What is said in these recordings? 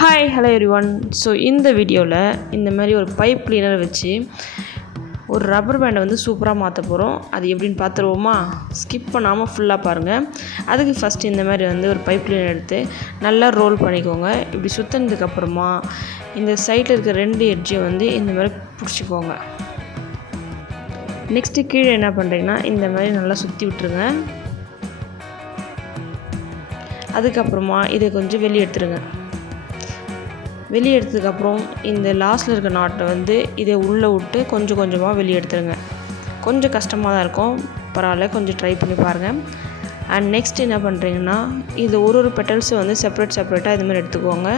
Hi hello everyone. So இந்த வீடியோவில் இந்த மாதிரி ஒரு பைப் கிளீனர் வச்சு ஒரு ரப்பர் பேண்டை வந்து சூப்பராக மாற்ற போகிறோம். அது எப்படின்னு பார்த்துருவோமா? ஸ்கிப் பண்ணாமல் ஃபுல்லாக பாருங்கள். அதுக்கு ஃபஸ்ட்டு இந்த மாதிரி வந்து ஒரு பைப் கிளீனர் எடுத்து நல்லா ரோல் பண்ணிக்கோங்க. இப்படி சுற்றினதுக்கப்புறமா இந்த சைடில் இருக்க 2 எட்ஜையும் வந்து இந்த மாதிரி பிடிச்சிக்கோங்க. நெக்ஸ்ட்டு கீழே என்ன பண்ணுறீங்கன்னா இந்த மாதிரி நல்லா சுற்றி விட்டுருங்க. அதுக்கப்புறமா இதை கொஞ்சம் வெளியே எடுத்துருங்க. வெளியே எடுத்ததுக்கப்புறம் இந்த லாஸ்ட்டில் இருக்க நாட்டை வந்து இதை உள்ளே விட்டு கொஞ்சம் கொஞ்சமாக வெளியே எடுத்துருங்க. கொஞ்சம் கஷ்டமாக தான் இருக்கும், பரவாயில்ல, கொஞ்சம் ட்ரை பண்ணி பாருங்கள். அண்ட் நெக்ஸ்ட் என்ன பண்ணுறீங்கன்னா இது ஒரு பெட்டல்ஸும் வந்து செப்பரேட்டாக இது மாதிரி எடுத்துக்கோங்க.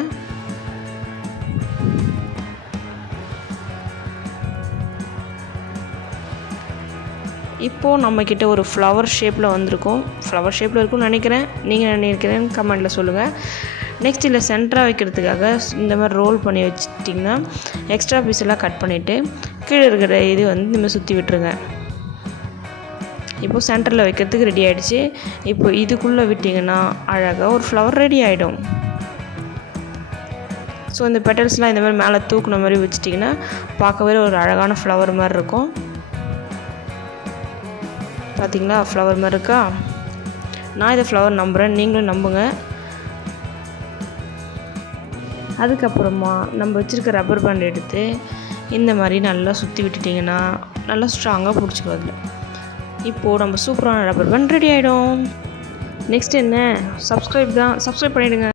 இப்போது நம்மக்கிட்ட ஒரு ஃப்ளவர் ஷேப்பில் வந்திருக்கும். ஃப்ளவர் ஷேப்பில் இருக்கும்னு நினைக்கிறேன். நீங்கள் நினைக்கிறேன்னு கமெண்ட்டில் சொல்லுங்கள். நெக்ஸ்ட் இதில் சென்டராக வைக்கிறதுக்காக இந்த மாதிரி ரோல் பண்ணி வச்சிட்டிங்கன்னா எக்ஸ்ட்ரா பீஸ் எல்லாம் கட் பண்ணிவிட்டு கீழே இருக்கிற இது வந்து இந்த மாதிரி சுற்றி விட்டுருங்க. இப்போது சென்டரில் வைக்கிறதுக்கு ரெடி ஆகிடுச்சு. இப்போ இதுக்குள்ளே விட்டிங்கன்னா அழகாக ஒரு ஃப்ளவர் ரெடி ஆகிடும். ஸோ இந்த பெட்டல்ஸ்லாம் இந்த மாதிரி மேலே தூக்குன மாதிரி வச்சிட்டிங்கன்னா பார்க்கவே ஒரு அழகான ஃப்ளவர் மாதிரி இருக்கும். பார்த்திங்களா, ஃப்ளவர் மாதிரி இருக்கா? நான் இதை ஃப்ளவர் நம்புகிறேன், நீங்களும் நம்புங்க. அதுக்கப்புறமா நம்ம வச்சுருக்க ரப்பர் பேண்ட் எடுத்து இந்த மாதிரி நல்லா சுற்றி விட்டுட்டிங்கன்னா நல்லா ஸ்ட்ராங்காக பிடிச்சிக்கும் அதில். இப்போது நம்ம சூப்பரான ரப்பர் பேண்ட் ரெடி ஆகிடும். நெக்ஸ்ட் என்ன, சப்ஸ்கிரைப் பண்ணிவிடுங்க.